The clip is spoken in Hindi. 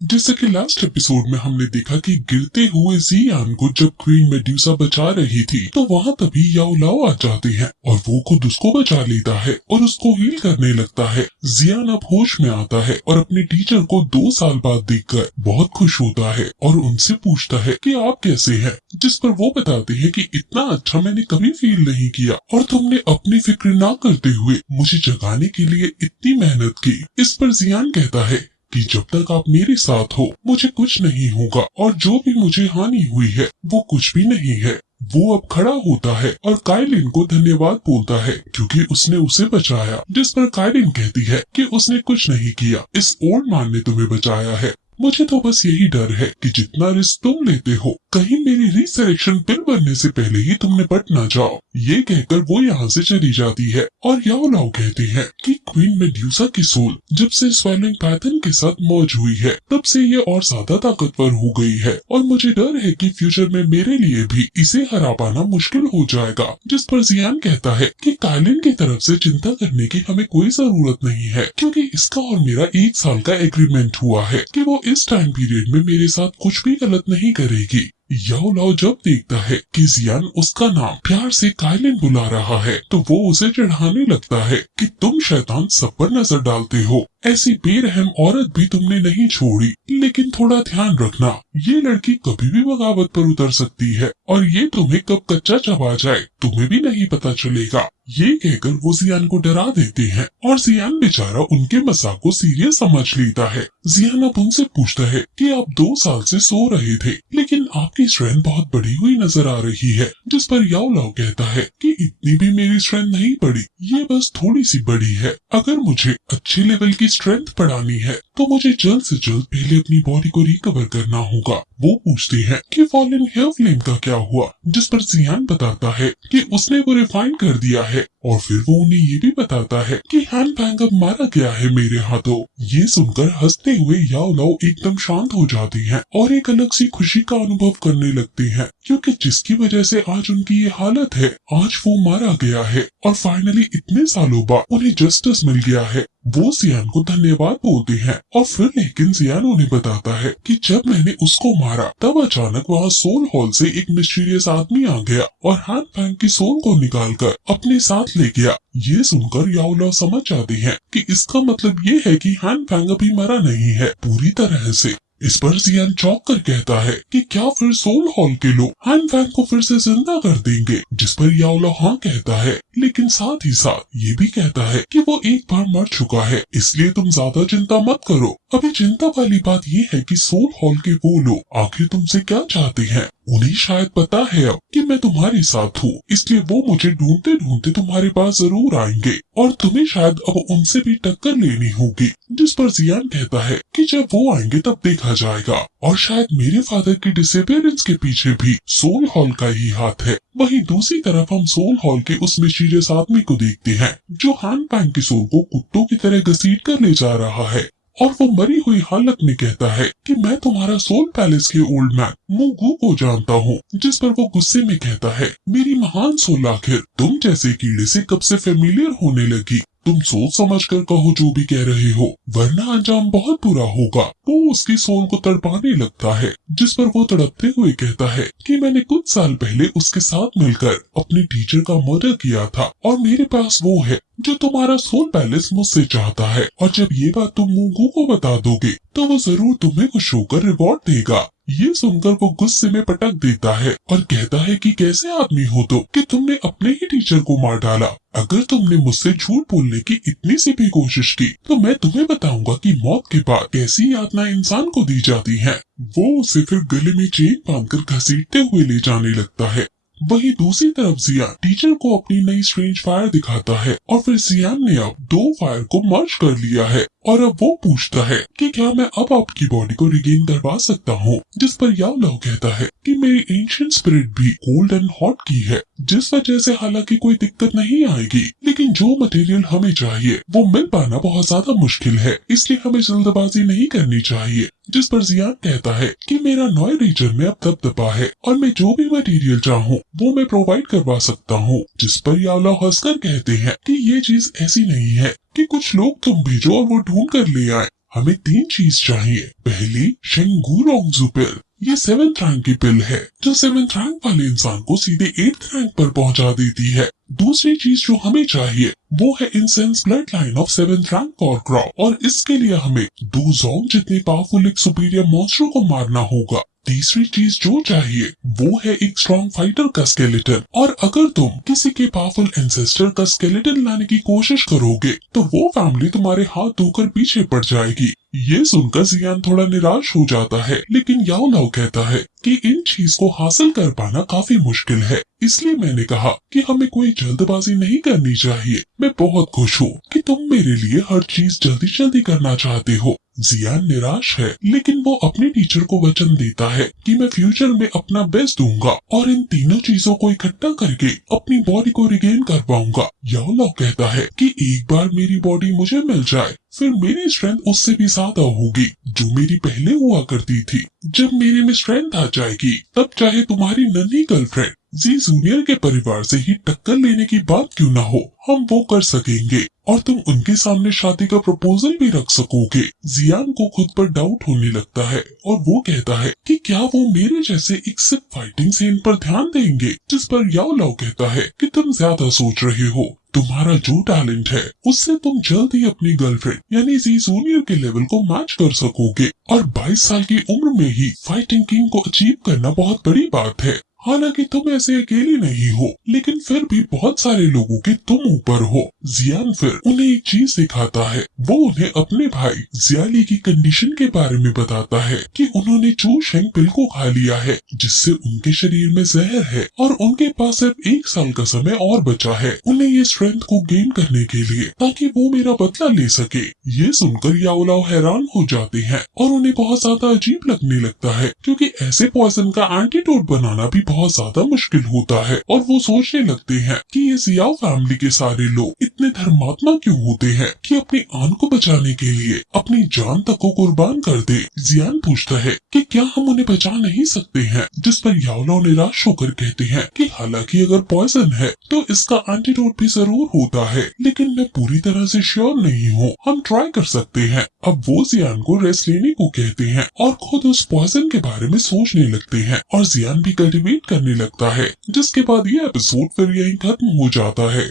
जैसे कि लास्ट एपिसोड में हमने देखा कि गिरते हुए जियान को जब क्वीन मेड्यूसा बचा रही थी तो वहाँ तभी याओ लाओ आ जाते हैं और वो खुद उसको बचा लेता है और उसको हील करने लगता है। जियान अब होश में आता है और अपने टीचर को 2 साल बाद देखकर बहुत खुश होता है और उनसे पूछता है कि आप कैसे हैं, जिस पर वो बताते हैं कि इतना अच्छा मैंने कभी फील नहीं किया और तुमने अपनी फिक्र ना करते हुए मुझे जगाने के लिए इतनी मेहनत की। इस पर जियान कहता है कि जब तक आप मेरे साथ हो मुझे कुछ नहीं होगा और जो भी मुझे हानि हुई है वो कुछ भी नहीं है। वो अब खड़ा होता है और काइलिन को धन्यवाद बोलता है क्योंकि उसने उसे बचाया, जिस पर काइलिन कहती है कि उसने कुछ नहीं किया, इस ओल्ड मैन ने तुम्हें बचाया है। मुझे तो बस यही डर है कि जितना रिस्क तुम लेते हो कहीं मेरी रिसरेक्शन पिल बनने से पहले ही तुम निपट ना जाओ। ये कहकर वो यहाँ से चली जाती है और याओ लाओ कहते हैं कि क्वीन मेड्यूसा की सोल जब से स्वेलिंग पैथन के साथ मर्ज हुई है तब से ये और ज्यादा ताकतवर हो गई है और मुझे डर है कि फ्यूचर में मेरे लिए भी इसे हरा पाना मुश्किल हो जाएगा। जिस पर जियान कहता है कि काइलिन की तरफ से चिंता करने की हमें कोई जरूरत नहीं है क्योंकि इसका और मेरा 1 साल का एग्रीमेंट हुआ है कि वो इस टाइम पीरियड में मेरे साथ कुछ भी गलत नहीं करेगी। याओ लाओ जब देखता है कि जियान उसका नाम प्यार से काइलिन बुला रहा है तो वो उसे चिढ़ाने लगता है कि तुम शैतान सब पर नजर डालते हो, ऐसी बेरहम औरत भी तुमने नहीं छोड़ी, लेकिन थोड़ा ध्यान रखना ये लड़की कभी भी बगावत पर उतर सकती है और ये तुम्हें कब कच्चा चबा जाए तुम्हें भी नहीं पता चलेगा। ये कहकर वो जियान को डरा देते हैं और जियान बेचारा उनके मजाक को सीरियस समझ लेता है। जियान अब उनसे पूछता है कि आप 2 साल से सो रहे थे लेकिन आपकी स्ट्रेंथ बहुत बढ़ी हुई नजर आ रही है, जिस पर याओ लाओ कहता है कि इतनी भी मेरी स्ट्रेंथ नहीं बढ़ी, ये बस थोड़ी सी बढ़ी है। अगर मुझे अच्छे लेवल की स्ट्रेंथ बढ़ानी है तो मुझे जल्द से जल्द पहले अपनी बॉडी को रिकवर करना होगा। वो पूछते हैं कि फॉलन हेयर फ्लेम का क्या हुआ, जिस पर जियान बताता है कि उसने वो रिफाइन कर दिया है और फिर वो उन्हें ये भी बताता है कि Han Pang अब मारा गया है मेरे हाथों। ये सुनकर हंसते हुए याओ लाओ एकदम शांत हो जाती हैं और एक अलग सी खुशी का अनुभव करने लगती हैं क्योंकि जिसकी वजह से आज उनकी ये हालत है, आज वो मारा गया है और फाइनली इतने सालों बाद उन्हें जस्टिस मिल गया है। वो जियान को धन्यवाद बोलते हैं और फिर लेकिन जियान उन्हें बताता है कि जब मैंने उसको मारा तब अचानक वहाँ सोल हॉल से एक मिस्टीरियस आदमी आ गया और Han Pang की सोल को निकालकर अपने साथ ले गया। ये सुनकर याओ लाओ समझ जाते हैं कि इसका मतलब ये है कि Han Pang अभी मरा नहीं है पूरी तरह से। इस पर जियान चौंक कर कहता है कि क्या फिर सोल हॉल के लोग Han Pang को फिर से जिंदा कर देंगे, जिस पर याओ लाओ हाँ कहता है, लेकिन साथ ही साथ ये भी कहता है कि वो एक बार मर चुका है इसलिए तुम ज्यादा चिंता मत करो। अभी चिंता वाली बात ये है कि सोल हॉल के वो लोग आखिर तुमसे क्या चाहते हैं। उन्हें शायद पता है अब कि मैं तुम्हारे साथ हूँ, इसलिए वो मुझे ढूंढते ढूंढते तुम्हारे पास जरूर आएंगे और तुम्हें शायद अब उनसे भी टक्कर लेनी होगी। जिस पर जियान कहता है कि जब वो आएंगे तब देखा जाएगा और शायद मेरे फादर की डिसअपीयरेंस के पीछे भी सोल हॉल का ही हाथ है। वहीं दूसरी तरफ हम सोल हॉल के उस मिस्टीरियस आदमी को देखते हैं जो Han Pang की सोल को कुत्तों की तरह घसीट कर ले जा रहा है और वो मरी हुई हालत में कहता है कि मैं तुम्हारा सोल पैलेस के ओल्ड मैन मुगू को जानता हूँ, जिस पर वो गुस्से में कहता है मेरी महान सोल आखिर तुम जैसे कीड़े से कब से फेमिलियर होने लगी। तुम सोच समझ कर कहो जो भी कह रहे हो वरना अंजाम बहुत बुरा होगा। वो उसकी सोल को तड़पाने लगता है, जिस पर वो तड़पते हुए कहता है कि मैंने कुछ साल पहले उसके साथ मिलकर अपने टीचर का मर्डर किया था और मेरे पास वो है जो तुम्हारा सोल पैलेस मुझसे चाहता है और जब ये बात तुम मुगू को बता दोगे तो वो जरूर तुम्हें कुछ होकर रिवॉर्ड देगा। ये सुनकर वो गुस्से में पटक देता है और कहता है कि कैसे आदमी हो तो कि तुमने अपने ही टीचर को मार डाला। अगर तुमने मुझसे झूठ बोलने की इतनी सी भी कोशिश की तो मैं तुम्हें बताऊंगा कि मौत के बाद कैसी यातना इंसान को दी जाती है। वो उसे फिर गले में चेन बांधकर घसीटते हुए ले जाने लगता है। वहीं दूसरी तरफ जियान टीचर को अपनी नई स्ट्रेंज फायर दिखाता है और फिर जियान ने अब 2 फायर को मर्ज कर लिया है और अब वो पूछता है कि क्या मैं अब आपकी बॉडी को रिगेन करवा सकता हूँ, जिस पर याओ लाओ कहता है कि मेरी एंशिएंट स्पिरिट भी कोल्ड एंड हॉट की है, जिस वजह से हालांकि कोई दिक्कत नहीं आएगी, लेकिन जो मटेरियल हमें चाहिए वो मिल पाना बहुत ज्यादा मुश्किल है, इसलिए हमें जल्दबाजी नहीं करनी चाहिए। जिस पर जियान कहता है कि मेरा नॉय रीजन में अब दबदबा है और मैं जो भी मटेरियल चाहूँ वो मैं प्रोवाइड करवा सकता हूँ। जिस पर याओ लाओ हंसकर कहते हैं कि ये चीज ऐसी नहीं है कि कुछ लोग तुम भेजो और वो ढूंढ कर ले आए। हमें 3 चीज चाहिए। पहली, शेंगू रोंगजू पिल। ये 7th रैंक की पिल है जो 7th रैंक वाले इंसान को सीधे 8th रैंक पर पहुंचा देती है। दूसरी चीज जो हमें चाहिए वो है incense blood line of 7th rank कॉर्क्रॉ, और इसके लिए हमें 2 जोंग जितने पावरफुल एक सुपीरियर मॉन्स्टर को मारना होगा। तीसरी चीज जो चाहिए वो है एक स्ट्रॉन्ग फाइटर का स्केलेटन, और अगर तुम किसी के पावरफुल एंसेस्टर का स्केलेटन लाने की कोशिश करोगे तो वो फैमिली तुम्हारे हाथ धोकर पीछे पड़ जाएगी। ये सुनकर जियान थोड़ा निराश हो जाता है, लेकिन याओ लाओ कहता है कि इन चीज को हासिल कर पाना काफी मुश्किल है, इसलिए मैंने कहा कि हमें कोई जल्दबाजी नहीं करनी चाहिए। मैं बहुत खुश हूँ कि तुम मेरे लिए हर चीज जल्दी जल्दी करना चाहते हो। जियान निराश है, लेकिन वो अपने टीचर को वचन देता है कि मैं फ्यूचर में अपना बेस्ट दूंगा और इन तीनों चीजों को इकट्ठा करके अपनी बॉडी को रिगेन कर पाऊंगा। याओ लाओ कहता है कि एक बार मेरी बॉडी मुझे मिल जाए फिर मेरी स्ट्रेंथ उससे भी ज्यादा होगी जो मेरी पहले हुआ करती थी। जब मेरे में स्ट्रेंथ आ जाएगी तब चाहे तुम्हारी नन्ही गर्लफ्रेंड जी जूनियर के परिवार से ही टक्कर लेने की बात क्यों ना हो, हम वो कर सकेंगे और तुम उनके सामने शादी का प्रपोजल भी रख सकोगे। जियान को खुद पर डाउट होने लगता है और वो कहता है कि क्या वो मेरे जैसे एक सिर्फ फाइटिंग सीन पर ध्यान देंगे, जिस पर याओ लाओ कहता है कि तुम ज्यादा सोच रहे हो। तुम्हारा जो टैलेंट है उससे तुम जल्द ही अपनी गर्लफ्रेंड यानी जी जूनियर के लेवल को मैच कर सकोगे, और 22 साल की उम्र में ही फाइटिंग किंग को अचीव करना बहुत बड़ी बात है। हालांकि तुम ऐसे अकेले नहीं हो, लेकिन फिर भी बहुत सारे लोगों के तुम ऊपर हो। जियान फिर उन्हें एक चीज सिखाता है, वो उन्हें अपने भाई जियाली की कंडीशन के बारे में बताता है कि उन्होंने चू शेंग पिल को खा लिया है जिससे उनके शरीर में जहर है और उनके पास सिर्फ 1 साल का समय और बचा है उन्हें ये स्ट्रेंथ को गेन करने के लिए, ताकि वो मेरा बदला ले सके। ये सुनकर याओ लाओ हैरान हो जाते हैं और उन्हें बहुत ज्यादा अजीब लगने लगता है, क्योंकि ऐसे पॉइजन का एंटीडोट बनाना भी बहुत ज्यादा मुश्किल होता है। और वो सोचने लगते हैं कि ये जियाओ फैमिली के सारे लोग इतने धर्मात्मा क्यों होते हैं कि अपनी आन को बचाने के लिए अपनी जान तक को कुर्बान कर दे। जियान पूछता है कि क्या हम उन्हें बचा नहीं सकते हैं, जिस पर याओ लाओ निराश होकर कहते हैं कि हालांकि अगर पॉइजन है तो इसका एंटीडोट भी जरूर होता है, लेकिन मैं पूरी तरह से श्योर नहीं हूँ, हम ट्राई कर सकते हैं। अब वो जियान को रेस्ट लेने को कहते हैं और खुद उस पॉइजन के बारे में सोचने लगते हैं, और जियान भी कल्टिवेट करने लगता है, जिसके बाद ये एपिसोड फिर यहीं खत्म हो जाता है।